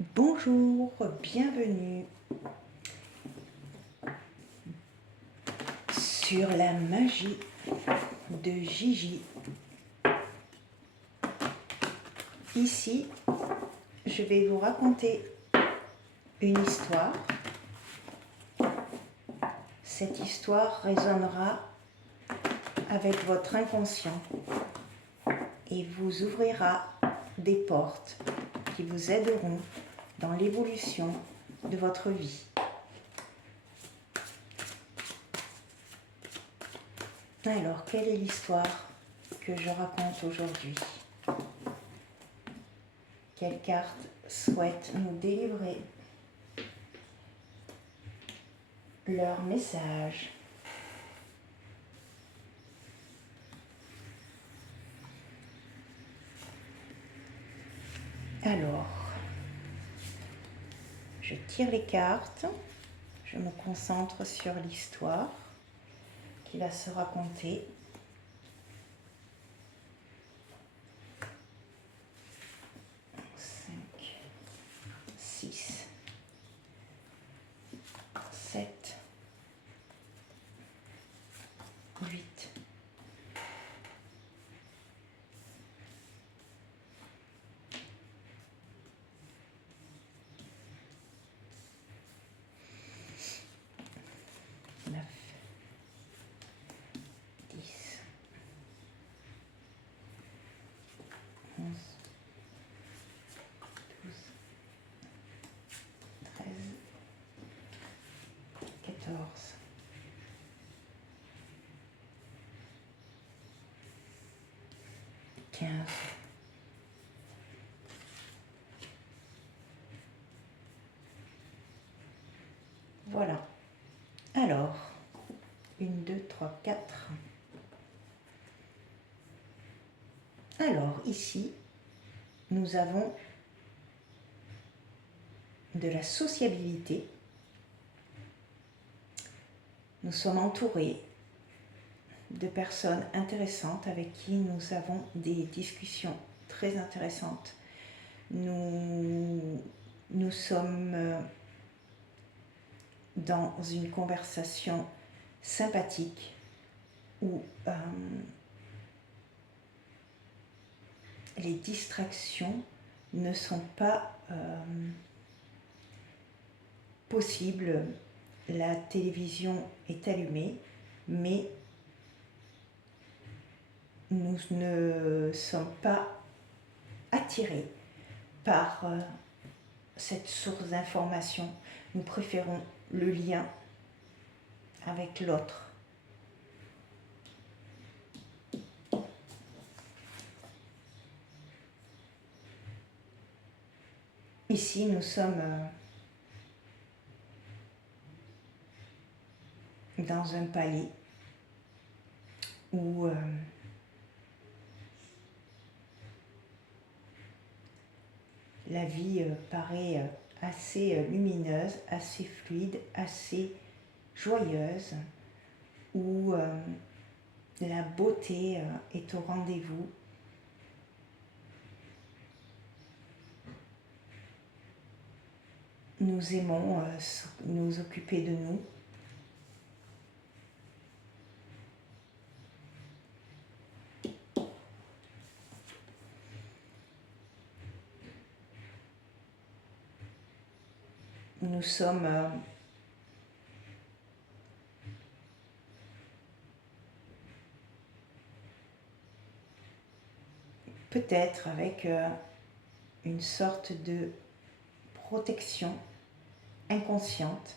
Bonjour, bienvenue sur la magie de Gigi. Ici, je vais vous raconter une histoire. Cette histoire résonnera avec votre inconscient et vous ouvrira des portes qui vous aideront dans l'évolution de votre vie. Alors, quelle est l'histoire que je raconte aujourd'hui? Quelle carte souhaite nous délivrer leur message? Alors, je tire les cartes, je me concentre sur l'histoire qui va se raconter. Cinq, 6, 7, 8, 9, 10, 11, 12, 13, 14, 15. Voilà. Alors, 1, 2, 3, 4. Alors, ici, nous avons de la sociabilité. Nous sommes entourés de personnes intéressantes avec qui nous avons des discussions très intéressantes. Nous sommes dans une conversation sympathique où les distractions ne sont pas possibles. La télévision est allumée, mais nous ne sommes pas attirés par cette source d'information. Nous préférons le lien avec l'autre. Ici, nous sommes dans un palais où la vie paraît assez lumineuse, assez fluide, assez joyeuse, où la beauté est au rendez-vous. Nous aimons nous occuper de nous. Nous sommes peut-être avec une sorte de protection inconsciente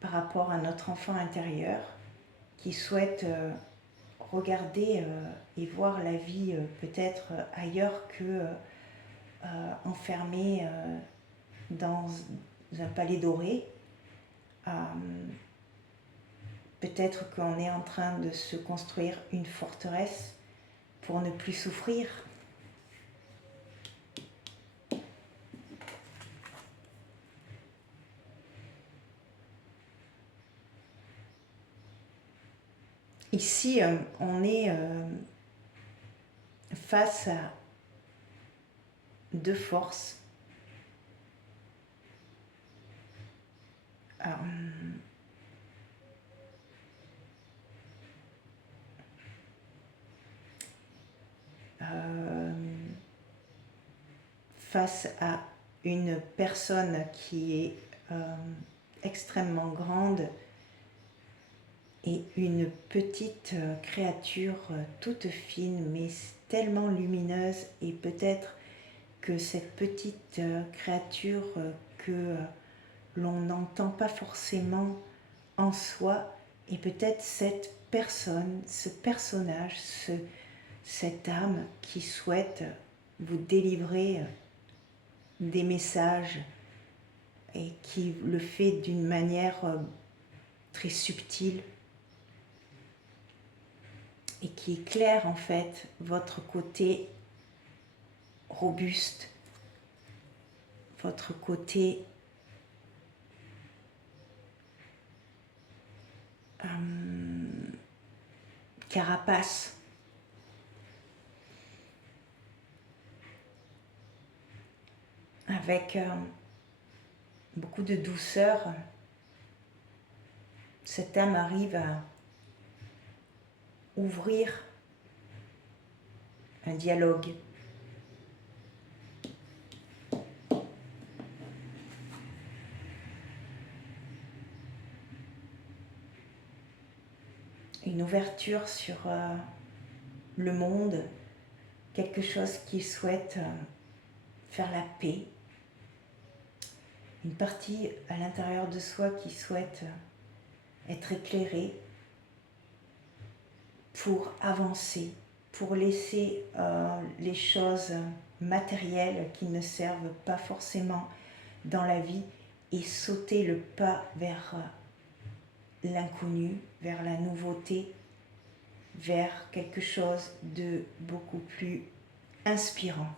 par rapport à notre enfant intérieur qui souhaite regarder et voir la vie peut-être ailleurs que enfermé dans un palais doré. Peut-être qu'on est en train de se construire une forteresse pour ne plus souffrir. Ici, on est face à deux forces face à une personne qui est extrêmement grande et une petite créature toute fine mais tellement lumineuse, et peut-être que cette petite créature que l'on n'entend pas forcément en soi, et peut-être cette personne, ce personnage, cette âme qui souhaite vous délivrer des messages et qui le fait d'une manière très subtile et qui éclaire en fait votre côté robuste, votre côté carapace. Avec beaucoup de douceur, cette âme arrive à ouvrir un dialogue. Une ouverture sur le monde, quelque chose qui souhaite faire la paix, une partie à l'intérieur de soi qui souhaite être éclairée pour avancer, pour laisser les choses matérielles qui ne servent pas forcément dans la vie et sauter le pas vers l'inconnu, vers la nouveauté, vers quelque chose de beaucoup plus inspirant.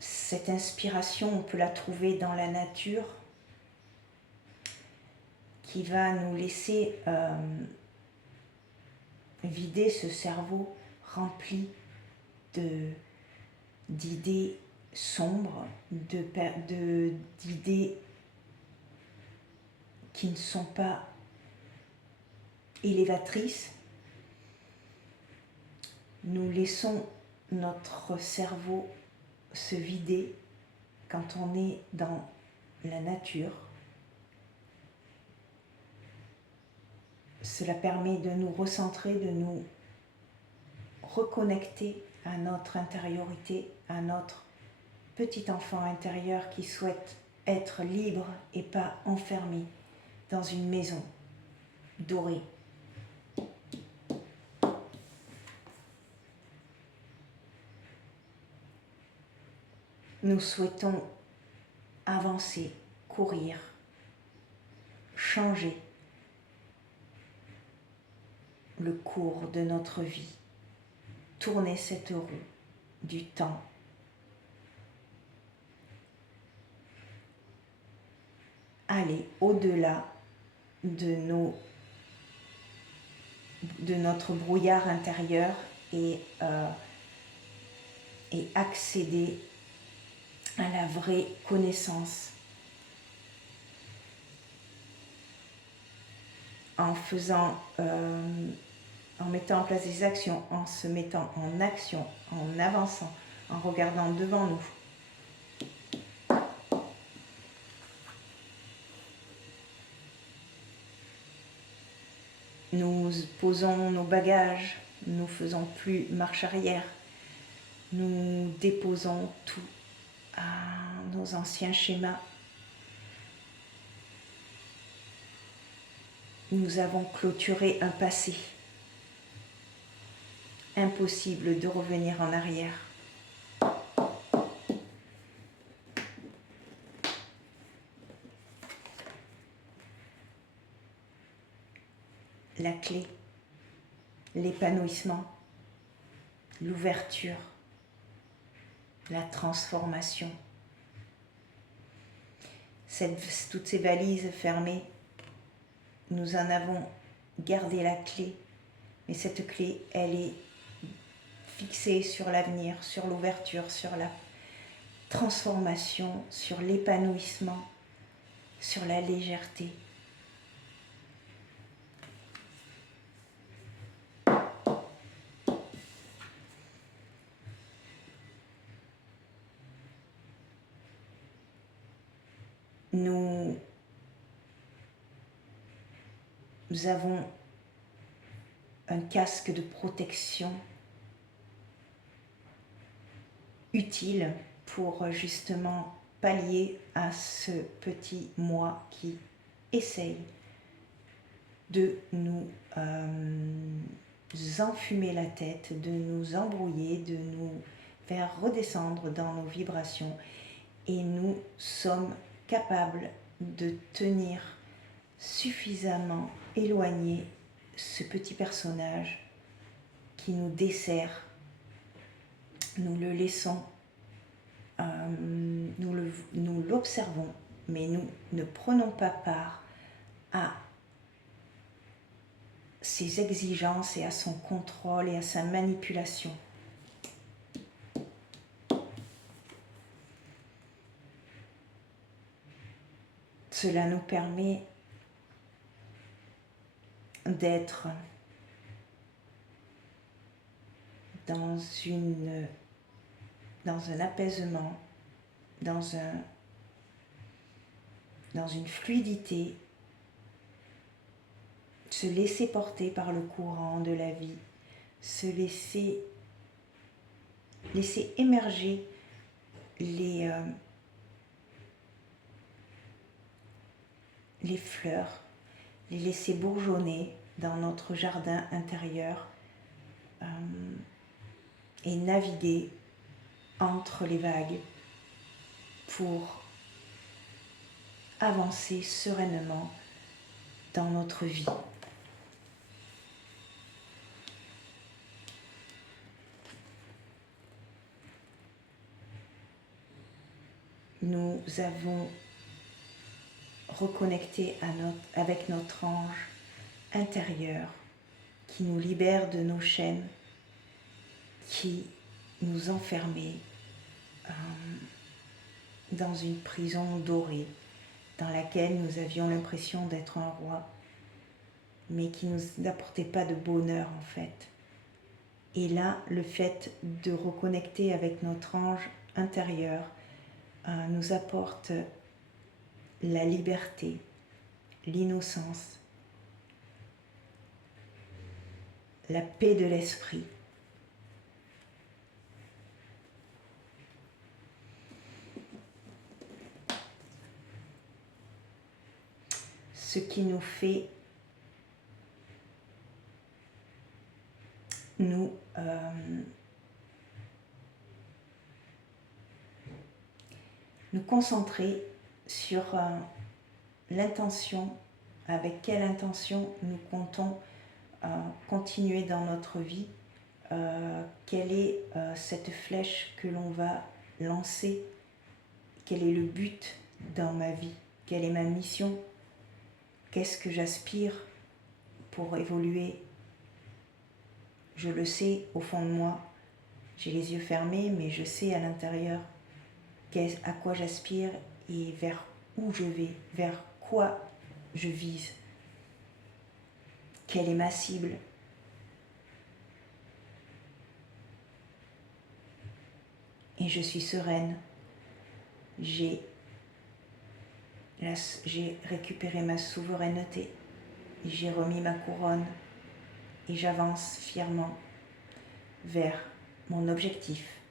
Cette inspiration, on peut la trouver dans la nature, qui va nous laisser vider ce cerveau rempli d'idées sombres, d'idées qui ne sont pas élévatrices. Nous laissons notre cerveau se vider quand on est dans la nature. Cela permet de nous recentrer, de nous reconnecter à notre intériorité, à notre petit enfant intérieur qui souhaite être libre et pas enfermé dans une maison dorée. Nous souhaitons avancer, courir, changer le cours de notre vie, tourner cette roue du temps, aller au-delà de notre brouillard intérieur et accéder à la vraie connaissance en mettant en place des actions, en se mettant en action, en avançant, en regardant devant nous. Nous posons nos bagages, nous ne faisons plus marche arrière, nous déposons tout à nos anciens schémas. Nous avons clôturé un passé. Impossible de revenir en arrière. La clé, l'épanouissement, l'ouverture, la transformation. Toutes ces valises fermées, nous en avons gardé la clé, mais cette clé, elle est fixé sur l'avenir, sur l'ouverture, sur la transformation, sur l'épanouissement, sur la légèreté. Nous avons un casque de protection utile pour justement pallier à ce petit moi qui essaye de nous enfumer la tête, de nous embrouiller, de nous faire redescendre dans nos vibrations. Et nous sommes capables de tenir suffisamment éloigné ce petit personnage qui nous dessert. Nous le laissons, nous l'observons, mais nous ne prenons pas part à ses exigences et à son contrôle et à sa manipulation. Cela nous permet d'être dans un apaisement, dans une fluidité, se laisser porter par le courant de la vie, se laisser émerger les fleurs, les laisser bourgeonner dans notre jardin intérieur et naviguer entre les vagues pour avancer sereinement dans notre vie. Nous avons reconnecté avec notre ange intérieur qui nous libère de nos chaînes qui nous enfermaient dans une prison dorée dans laquelle nous avions l'impression d'être un roi, mais qui ne nous apportait pas de bonheur en fait. Et là, le fait de reconnecter avec notre ange intérieur nous apporte la liberté, l'innocence, la paix de l'esprit. Ce qui nous fait nous concentrer sur l'intention, avec quelle intention nous comptons continuer dans notre vie, quelle est cette flèche que l'on va lancer, quel est le but dans ma vie, quelle est ma mission, qu'est-ce que j'aspire pour évoluer. Je le sais au fond de moi, j'ai les yeux fermés, mais je sais à l'intérieur à quoi j'aspire et vers où je vais, vers quoi je vise, quelle est ma cible. Et je suis sereine, j'ai récupéré ma souveraineté, j'ai remis ma couronne et j'avance fièrement vers mon objectif.